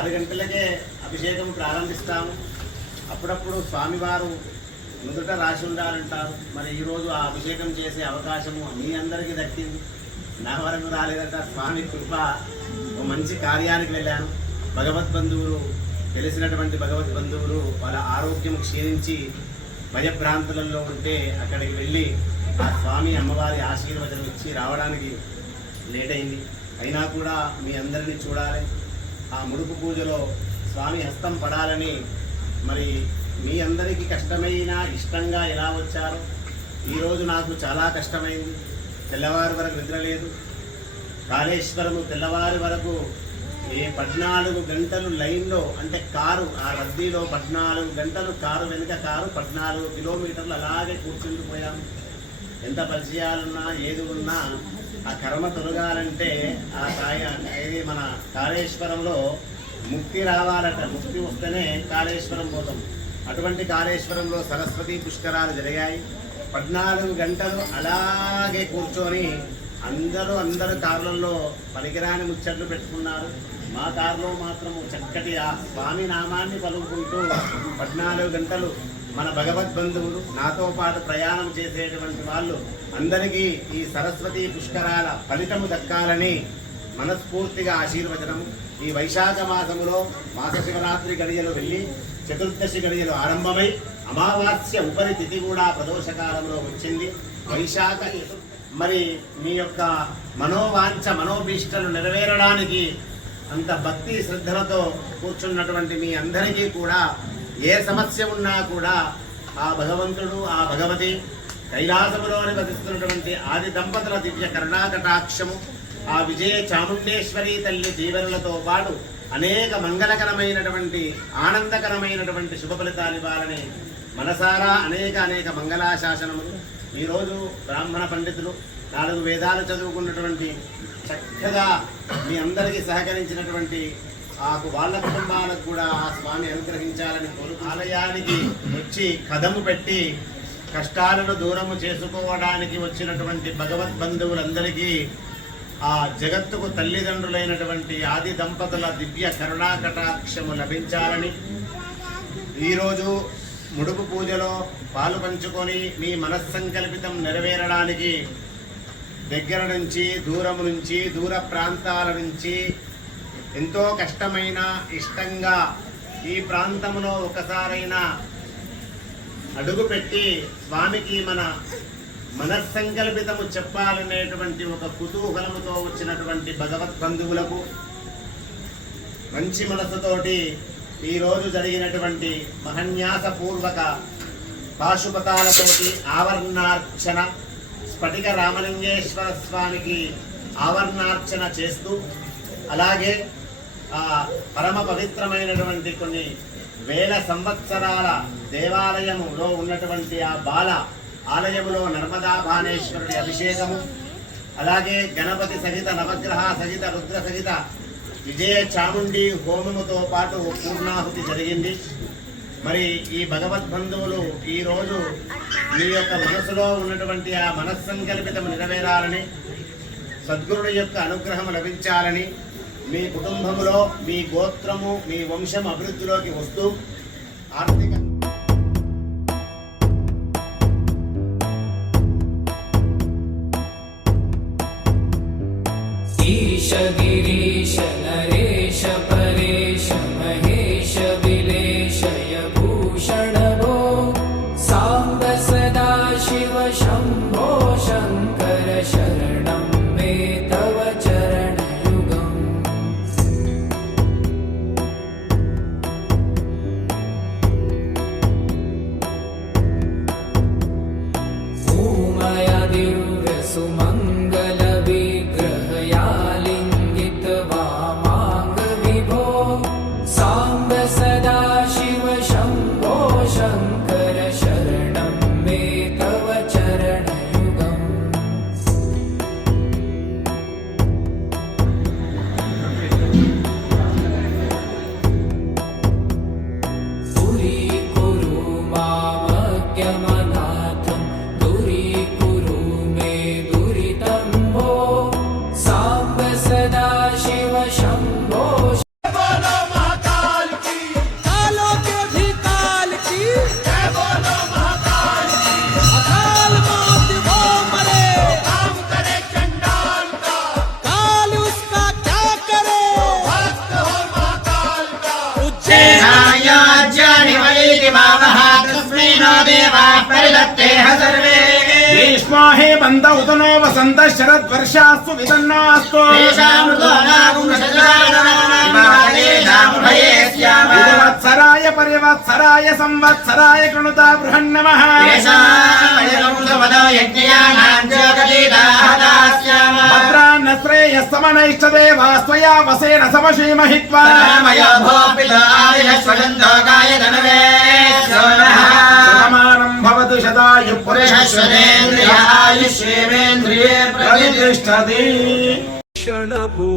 6 గంటలకే అభిషేకం ప్రారంభిస్తాము. అప్పుడప్పుడు స్వామివారు నుదుట రాసి ఉండాలంటారు. మరి ఈరోజు ఆ అభిషేకం చేసే అవకాశము మీ అందరికీ దక్కింది. నా వరకు రాలేదట. స్వామి కృప. ఒక మంచి కార్యానికి వెళ్ళాను. భగవద్బంధువులు, తెలిసినటువంటి భగవద్బంధువులు వాళ్ళ ఆరోగ్యం క్షీణించి భయభ్రాంతులలో ఉంటే అక్కడికి వెళ్ళి ఆ స్వామి అమ్మవారి ఆశీర్వచనం ఇచ్చి రావడానికి లేట్ అయింది. అయినా కూడా మీ అందరినీ చూడాలి. ఆ ముడుపు పూజలో స్వామి హస్తం పడాలని మరి మీ అందరికీ కష్టమైన ఇష్టంగా ఎలా వచ్చారో ఈరోజు నాకు చాలా కష్టమైంది. తెల్లవారి వరకు నిద్రలేదు. కాళేశ్వరము తెల్లవారి వరకు 14 గంటలు లైన్లో, అంటే కారు ఆ రద్దీలో 14 గంటలు, కారు వెనుక కారు 14 కిలోమీటర్లు అలాగే కూర్చుండిపోయాము. ఎంత పరిచయాలున్నా ఏది ఉన్నా ఆ కర్మ తొలగాలంటే ఆ ఏది మన కాళేశ్వరంలో ముక్తి రావాలట. ముక్తి వస్తేనే కాళేశ్వరం పోతాం. అటువంటి కాళేశ్వరంలో సరస్వతి పుష్కరాలు జరిగాయి. 14 గంటలు అలాగే కూర్చొని అందరూ కారులలో పనికిరాని ముచ్చట్లు పెట్టుకున్నారు. మా కారులో మాత్రము చక్కటి ఆ స్వామి నామాన్ని పలుకుంటూ 14 గంటలు మన భగవద్బంధువులు, నాతో పాటు ప్రయాణం చేసేటువంటి వాళ్ళు అందరికీ ఈ సరస్వతి పుష్కరాల ఫలితము దక్కాలని మనస్ఫూర్తిగా ఆశీర్వచనము. ఈ వైశాఖ మాసములో మాస శివరాత్రి గడియలు వెళ్ళి చతుర్దశి గడియలు ఆరంభమై అమావాస్య ఉపరి తిథి కూడా ప్రదోషకాలంలో వచ్చింది. వైశాఖ మరి మీ యొక్క మనోవాంఛ మనోభీష్టలు నెరవేరడానికి అంత భక్తి శ్రద్ధలతో కూర్చున్నటువంటి మీ అందరికీ కూడా ఏ సమస్య ఉన్నా కూడా ఆ భగవంతుడు, ఆ భగవతి కైలాసములో నివసిస్తున్నటువంటి ఆది దంపతుల దివ్య కరుణాకటాక్షము, ఆ విజయ చాముండేశ్వరి తల్లి దీవెనలతో పాటు అనేక మంగళకరమైనటువంటి ఆనందకరమైనటువంటి శుభ ఫలితాలు ఇవ్వాలని మనసారా అనేక మంగళాశాసనములు. ఈరోజు బ్రాహ్మణ పండితులు 4 వేదాలు చదువుకున్నటువంటి చక్కగా మీ అందరికీ సహకరించినటువంటి వాళ్ళ కుటుంబాలకు కూడా ఆ స్వామి అనుగ్రహించాలని కోరుకు ఆలయానికి వచ్చి కదము పెట్టి కష్టాలను దూరము చేసుకోవడానికి వచ్చినటువంటి భగవద్బంధువులందరికీ ఆ జగత్తుకు తల్లిదండ్రులైనటువంటి ఆది దంపతుల దివ్య కరుణాకటాక్షము లభించాలని ఈరోజు ముడుపు పూజలో పాలు పంచుకొని మీ మనస్సంకల్పితం నెరవేరడానికి దగ్గర నుంచి దూరము నుంచి దూర ప్రాంతాల నుంచి ఎంతో కష్టమైన ఇష్టంగా ఈ ప్రాంతంలో ఒకసారైనా అడుగుపెట్టి స్వామికి మన మనస్సంకల్పితము చెప్పాలనేటువంటి ఒక కుతూహలముతో వచ్చినటువంటి భగవద్బంధువులకు మంచి మనసుతోటి ఈరోజు జరిగినటువంటి మహన్యాసపూర్వక పాశుపతాలతోటి ఆవర్ణార్చన, స్ఫటిక రామలింగేశ్వర స్వామికి ఆవర్ణార్చన చేస్తూ, అలాగే పరమ పవిత్రమైనటువంటి కొన్ని వేల సంవత్సరాల దేవాలయములో ఉన్నటువంటి ఆ బాల ఆలయములో నర్మదా భానేశ్వరుడి అభిషేకము, అలాగే గణపతి సహిత నవగ్రహ సహిత రుద్ర సహిత విజయ చాముండి హోమముతో పాటు పూర్ణాహుతి జరిగింది. మరి ఈ భగవద్బంధువులు ఈరోజు మీ యొక్క మనసులో ఉన్నటువంటి ఆ మనస్సంకల్పితం నెరవేరాలని, సద్గురుడి యొక్క అనుగ్రహం లభించాలని, మీ కుటుంబములో మీ గోత్రము మీ వంశం అభివృద్ధిలోకి వస్తూ ఆర్థిక ఈశ గిరీశ నరేశ పరేశ మహేశ విలేశయ భూషణ భో సాంబ సదా శివ శంభో శంకర శరణం మే తవ చరణయుగం. భూమయ దివ్య సుమంగళ సదా శివ శంభో तेनायाज्यानि वैति मावः तस्मै नो देवाः परिदत्तेह सर्वे ग्रीष्मो हि बन्ध उत नो वसन्त शरद्वर्षास्तु विदन्नास्तु विवत्सराय परिवत्सराय संवत्सराय कृणुता बृहन्नमः भद्रान्न श्रेयस्तमनैश्च देवास्त्वया वसेन समशीमहित्वा समानं भवतु शतायुः पुरुषेन्द्रिये प्रतिष्ठति क्षणभू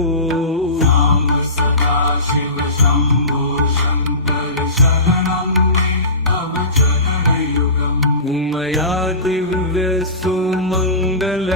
सदाशिव शम्भो शङ्कर शरणं मे तव चरणयुगम् मया दिव्य सुमङ्गल